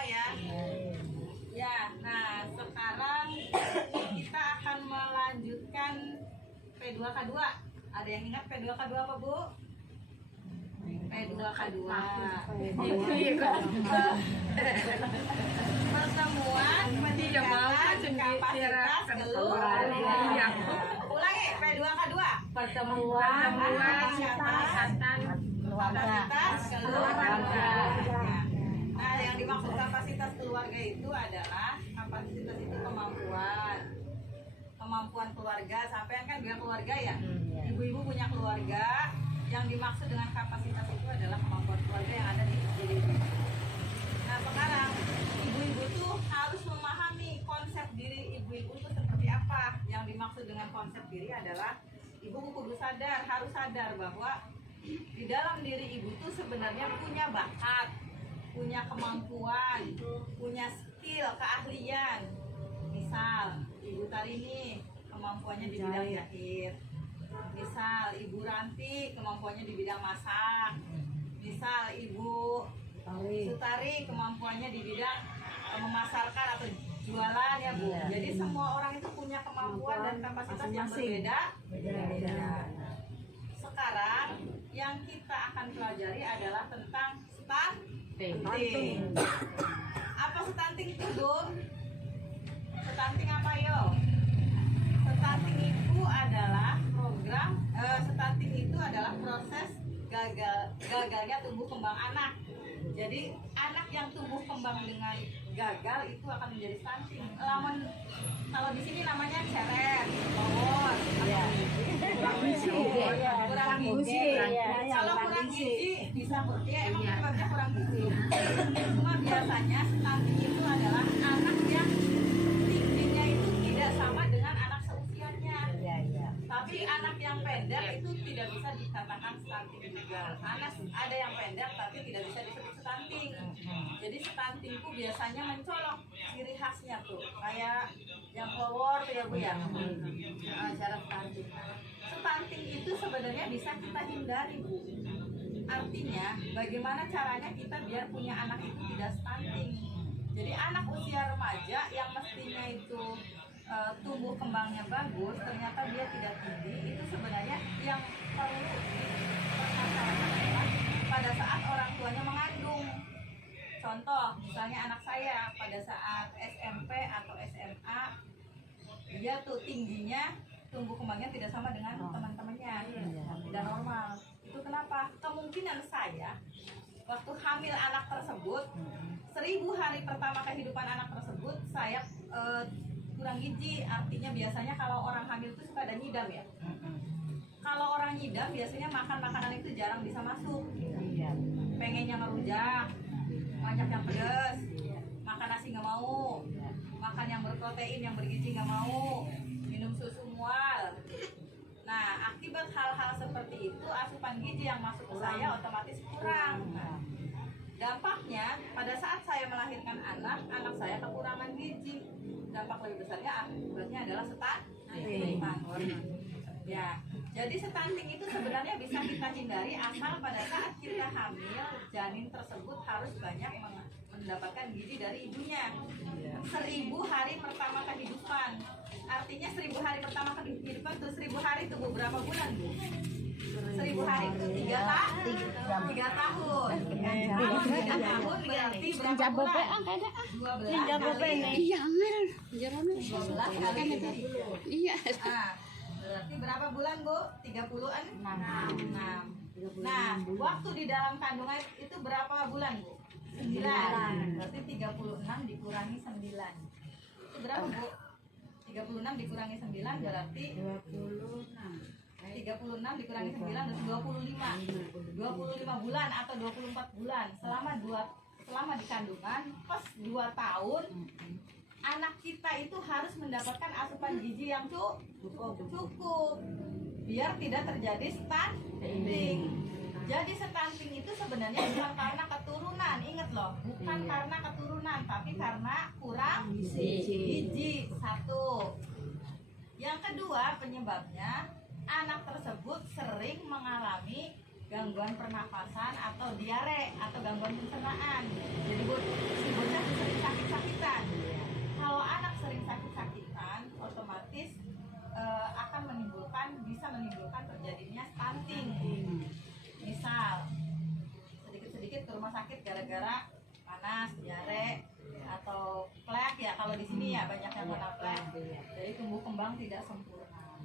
semua ya. Ya, nah sekarang kita akan melanjutkan P2K2. Ada yang ingat P2K2 apa, Bu? P2K2. Pertemuan peningkatan kapasitas keluarga. Ulangi, P2K2. Pertemuan Kapasitas keluarga. Nah, yang dimaksud kapasitas keluarga itu adalah kapasitas itu kemampuan keluarga. Sampean kan bilang keluarga ya. Ibu-ibu punya keluarga. Yang dimaksud dengan kapasitas itu adalah kemampuan keluarga yang ada di diri ibu. Nah, sekarang ibu-ibu tuh harus memahami konsep diri ibu-ibu itu seperti apa. Yang dimaksud dengan konsep diri adalah ibu kudu sadar, harus sadar bahwa di dalam diri ibu tuh sebenarnya punya bakat, punya kemampuan, punya skill, keahlian. Misal, Ibu Tarini kemampuannya di bidang jahit. Misal, Ibu Ranti kemampuannya di bidang masak. Misal, Ibu Sutari kemampuannya di bidang memasarkan atau jualan ya Bu. Jadi semua orang itu punya kemampuan dan kapasitas yang berbeda. Sekarang yang kita akan pelajari adalah tentang stunting. Apa stunting itu, Bu? Stunting apa yo? Stunting itu adalah stunting itu adalah proses gagalnya tumbuh kembang anak. Jadi anak yang tumbuh kembang dengan gagal itu akan menjadi stunting. Kalau di sini namanya ceret, bawor, kurang gizi. Kalau kurang gizi bisa emang penyebabnya kurang gizi. Cuma biasanya stunting itu adalah anak yang tingginya itu tidak sama dengan anak seusianya. Tapi anak yang pendek itu tidak bisa dikatakan stunting juga. Anak ada yang pendek tapi tidak bisa disebut stunting. Jadi stunting itu biasanya mencolok ciri khasnya tuh kayak yang power tuh ya Bu ya. Cara stunting. Stunting itu sebenarnya bisa kita hindari Bu. Artinya bagaimana caranya kita biar punya anak itu tidak stunting. Jadi anak usia remaja yang mestinya itu tumbuh kembangnya bagus, ternyata dia tidak tinggi, itu sebenarnya yang perlu dipermasalahkan adalah pada saat orang tuanya mengandung. Contoh, misalnya anak saya pada saat SMP atau SMA, dia tuh tingginya, tumbuh kembangnya tidak sama dengan teman-temannya, tidak normal. Itu kenapa? Kemungkinan saya waktu hamil anak tersebut, 1000 hari pertama kehidupan anak tersebut, saya kurang gizi. Artinya biasanya kalau orang hamil itu suka ada nyidam ya. Kalau orang nyidam biasanya makan makanan itu jarang bisa masuk. Pengennya ngerujak, banyak yang pedas, makan nasi nggak mau, makan yang berprotein, yang bergizi nggak mau, minum susu mual. Nah, akibat hal-hal seperti itu, asupan gizi yang masuk ke saya otomatis kurang. Dampaknya pada saat saya melahirkan anak saya kekurangan gizi. Dampak lebih besarnya akibatnya adalah stunting. Ya, jadi stunting itu sebenarnya bisa kita hindari asal pada saat kita hamil, janin tersebut harus banyak mendapatkan gizi dari ibunya. 1000 hari pertama kehidupan. Artinya 1000 hari pertama kehidupan itu 1000 hari itu berapa bulan Bu? 1000 hari itu 3 tahun. 3 tahun. Kalau 3 tahun berarti berapa bulan? 12 Iya. Berarti berapa bulan Bu? 36. Nah, waktu di dalam kandungan itu berapa bulan Bu? 9. Berarti 36 dikurangi 9. Itu berapa Bu? 36 dikurangi 9 berarti 36 dikurangi 9 dan 25 bulan atau 24 bulan. Selama di kandungan pas 2 tahun anak kita itu harus mendapatkan asupan gizi yang cukup biar tidak terjadi stunting. Jadi stunting itu sebenarnya bukan karena keturunan, ingat loh, bukan karena keturunan, tapi karena kurang gizi. Satu. Yang kedua penyebabnya anak tersebut sering mengalami gangguan pernapasan atau diare atau gangguan pencernaan. Jadi si bocah akan bisa menimbulkan terjadinya stunting. Misal sedikit-sedikit ke rumah sakit gara-gara panas, diare, atau plek ya, kalau di sini ya banyak yang kena plek, jadi tumbuh kembang tidak sempurna.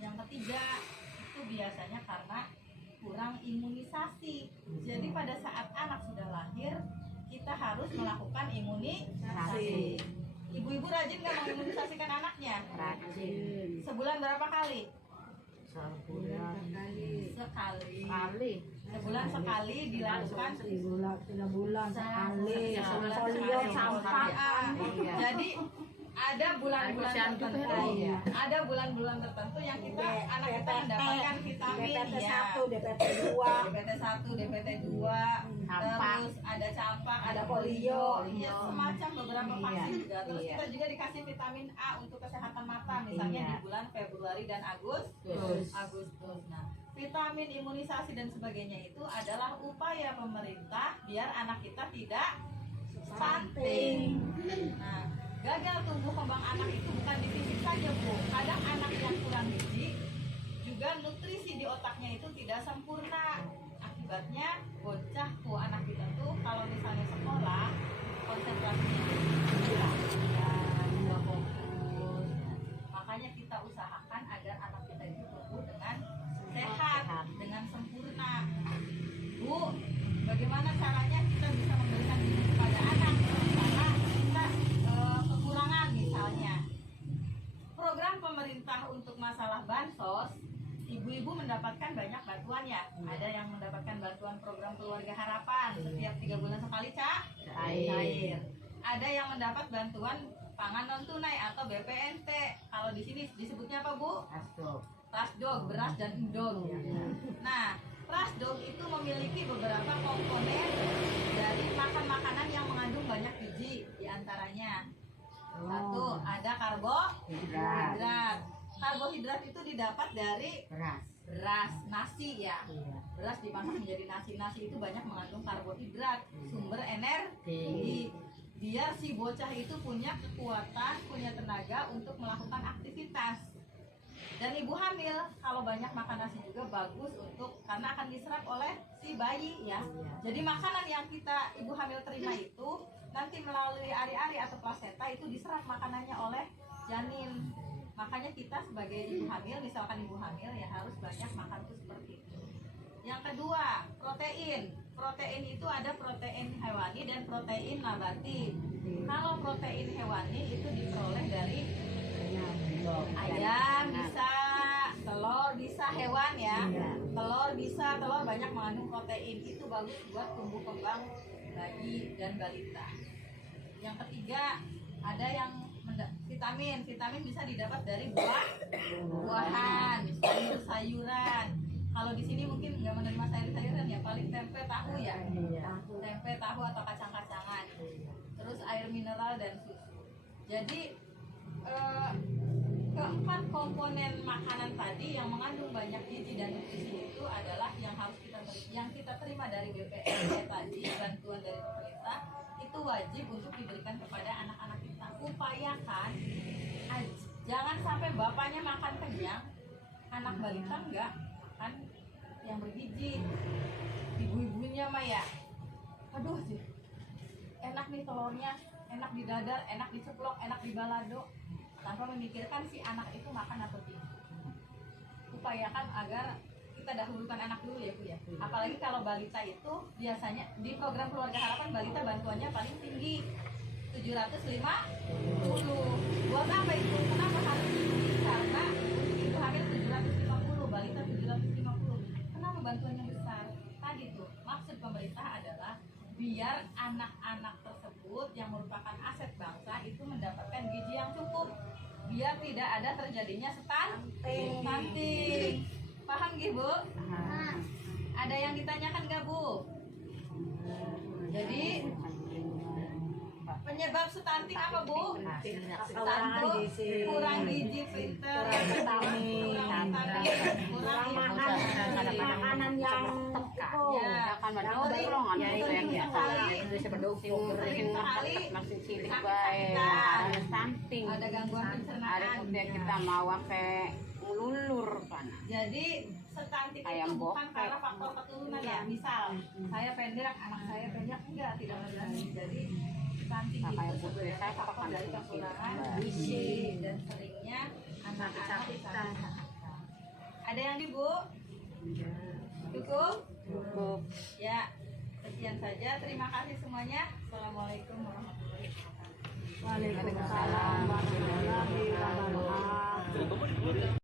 Yang ketiga itu biasanya karena kurang imunisasi. Jadi pada saat anak sudah lahir kita harus melakukan imunisasi. Ibu-ibu rajin nggak mengimunisasikan anaknya? Rajin. Sebulan berapa kali? Sebulan Sekali. Sebulan sekali dilakukan. 3 bulan sekali. Sebulan Polio sekali. campak. Iya. Jadi ada bulan-bulan tertentu, Iya. ada bulan-bulan tertentu yang kita anak kita mendapatkan vitamin DPT ya. 1, DPT 2. DPT 1, DPT 2, Campak. terus ada campak, ada Ada polio, polio. ya, semacam beberapa Iya. vaksin juga. Terus Iya. kita juga dikasih vitamin A untuk kesehatan mata, misalnya Iya. di bulan Februari dan Agustus. Nah, vitamin imunisasi dan sebagainya itu adalah upaya pemerintah biar anak kita tidak stunting. Nah, gagal tumbuh kembang anak itu bukan di fisik saja, Bu. Kadang anak yang kurang gizi juga nutrisi di otaknya itu tidak sempurna. Akibatnya bocah tuh anak kita tuh kalau misalnya sekolah konsentrasinya kurang, nggak fokus. Makanya kita usahakan agar anak kita itu tumbuh dengan sehat, dengan sempurna. Bu, bagaimana caranya kita bisa memberikan gizi kepada anak? Karena kita kekurangan misalnya. Program pemerintah untuk masalah bansos, ibu-ibu mendapatkan banyak bantuan ya. Ada yang mendapatkan bantuan program keluarga harapan setiap 3 bulan sekali cair. Ada yang mendapat bantuan pangan non tunai atau BPNT. Kalau di sini disebutnya apa, Bu? Prasdog, beras dan endog. Nah, Prasdog itu memiliki beberapa komponen dari makanan yang mengandung banyak gizi, diantaranya satu ada karbohidrat. Karbohidrat itu didapat dari beras, nasi ya. Beras dimasak menjadi nasi. Nasi itu banyak mengandung karbohidrat, sumber energi. Biar si bocah itu punya kekuatan, punya tenaga untuk melakukan aktivitas. Dan ibu hamil kalau banyak makan nasi juga bagus untuk karena akan diserap oleh si bayi ya. Jadi makanan yang kita ibu hamil terima itu nanti melalui ari-ari atau plasenta itu diserap makanannya oleh janin. Makanya kita sebagai ibu hamil, misalkan ibu hamil ya harus banyak makan tuh seperti itu. Yang kedua, protein. Protein itu ada protein hewani dan protein nabati. Kalau protein hewani itu diperoleh dari ayam bisa, telur bisa, hewan ya. Telur bisa, telur banyak mengandung protein. Itu bagus buat tumbuh kembang bayi dan balita. Yang ketiga, ada yang vitamin. Vitamin bisa didapat dari buah-buahan, sayur-sayuran. Kalau di sini mungkin nggak menerima sayur-sayuran ya, paling tempe tahu ya. Tempe tahu atau kacang-kacangan. Terus air mineral dan susu. Jadi keempat komponen makanan tadi yang mengandung banyak gizi dan nutrisi itu adalah yang kita terima dari BPNT tadi, bantuan dari pemerintah, itu wajib untuk diberikan kepada anak-anak kita. Upayakan jangan sampai bapaknya makan kenyang, anak balita enggak makan yang bergizi. Ibu-ibunya mah ya, aduh sih, enak nih telurnya, enak di dadar, enak diceplok, enak di balado, tanpa memikirkan si anak itu makan atau tidak. Upayakan agar kita dahulukan anak dulu ya Bu ya. Apalagi kalau balita itu biasanya di program keluarga harapan balita bantuannya paling tinggi 750. Buat apa itu? Kenapa harus tinggi? Karena untuk ibu hamil 750, balita 750. Kenapa bantuannya besar? Tadi tuh maksud pemerintah adalah biar anak-anak tersebut yang merupakan aset bangsa itu mendapatkan gizi yang cukup, biar tidak ada terjadinya stunting. Paham gak Bu? Ada yang ditanyakan gak Bu? Jadi penyebab stunting apa Bu? Satu, kurang gizi, pinter, kurang makanan yang itu ya, kan yang mendorong ya, itu yang biasa Indonesia berdukung masih cilik baik stunting ada gangguan hari pencernaan. kemudian kita mau pakai ulur kan. Jadi secantik Ayam itu bukan bokek. karena faktor keturunan ya. Misal saya pendek, anak saya pendek, enggak, tidak berarti. Jadi cantik Nah, kayak itu putri saya sebenarnya faktor pakai dari putri. kekurangan Mbak. gizi dan seringnya anak-anak disabilitas. Ada yang di Bu? Cukup? Cukup. Ya, sekian saja. Terima kasih semuanya. Assalamualaikum warahmatullahi wabarakatuh. Waalaikumsalam warahmatullahi wabarakatuh.